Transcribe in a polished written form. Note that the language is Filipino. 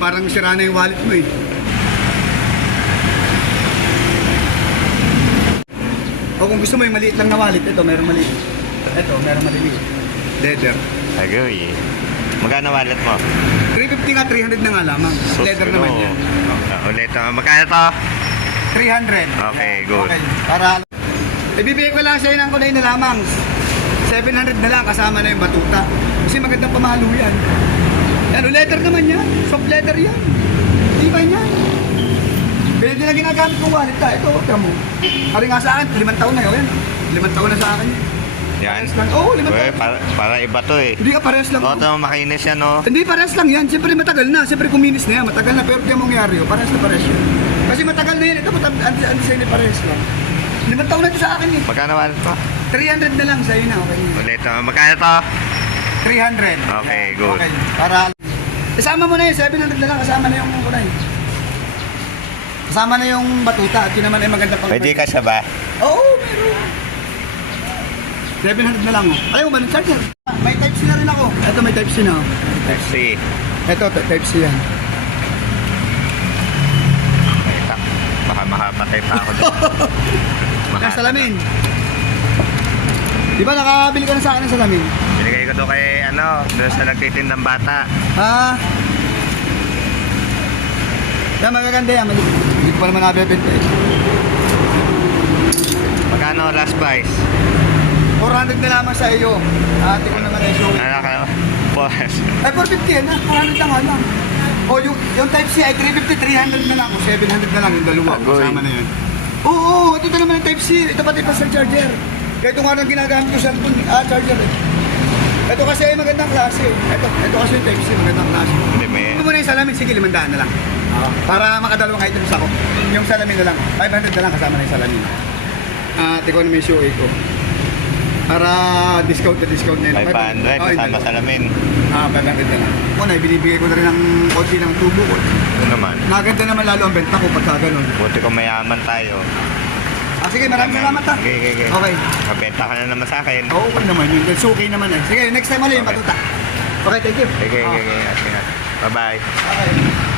Parang sira na yung wallet mo eh. O kung gusto mo yung maliit lang na wallet, ito merong maliit. Ito, merong maliit. Leather. Agoy. Magkano wallet mo? 350 nga, 300 na nga lamang. Leather naman yan. Ulit. Magkano to? 300. Okay, good. Okay, para... Ibibigay ko lang sa'yo ng kulay na lamang. 700 na lang kasama na yung batuta. Kasi magandang pamalo yan. Yan, leather naman yan. Soft leather yan. Di ba yan? Kaya din na ginagamit kong wallet ka. Ito, tira mo. Kari nga sa akin, 5 taon na yun. 5 taon na sa akin. Yan. Oo, 5 Uy, taon. para iba to eh. Hindi ka parehas lang. Oo, ito makinis yan, no? Hindi, parehas lang yan. Siyempre matagal na. Siyempre kuminis na yan. Matagal na. Pero kaya mangyari yun. Parehas na parehas yun. Kasi matagal na yan. Ito, anti-sa'yo parehas lang. 5 taon na ito sa akin eh. Magkano wallet to? 300 na lang sa'yo na. Okay. Ulit. Magkano to? 300. Okay, good. Okay. Para... Kasama mo na yun. 700 na lang. Kasama na yung kulay. Kasama na yung batuta. At yun naman ay maganda pang... Pwede ka siya ba? Oo, meron. 700 na lang. Oh. Ayaw mo ba ng charger? May type C na rin ako. Ito may type C na. Oh. Let's see. Ito, type C yan. Baka makapatay pa ako doon. Ang salamin. Di ba nakabili ka na sa akin ng salamin? Binigay ko doon kay doon sa nagtitindang bata. Ah. Yan, magaganda yan. Hindi ko pa naman nabibenta eh. Magkano last price? 400 na lamang sa iyo. Ate ko naman ay show. Ano ka? Boss. Ay, 450 yan na. 400 lang nga lang. O, yung type C ay 350, 300 na lang. O, 700 na lang yung dalawa. Agoy. Kasama na yun. Oo, ito naman yung type C. Ito pati pa sa charger. Kaya ito nga nang ginagamit ko sa charger eh. Ito kasi ay magandang klase. Ito kasi yung type C, magandang klase. Hindi, may... Ito muna yung salamin. Sige, 500 na lang. Para makadalawang items ako. Yung salamin na lang. 500 na lang kasama na yung salamin. Ate ko na may show ko. Para discount na yun. 500 kasama salamin. 500 na lang. Muna, binibigay ko na rin ng konti ng tubo ko. Ito naman. Maganda naman lalo ang benta ko pagka ganun. Buti kung mayaman tayo. Sige, maraming salamat ha. Okay. Okay. Kabenta ka na naman sa akin. Oo, okay naman yun. That's okay naman eh. Sige, next time ulit yung Okay. batuta. Okay, thank you. Okay. Bye-bye. Okay.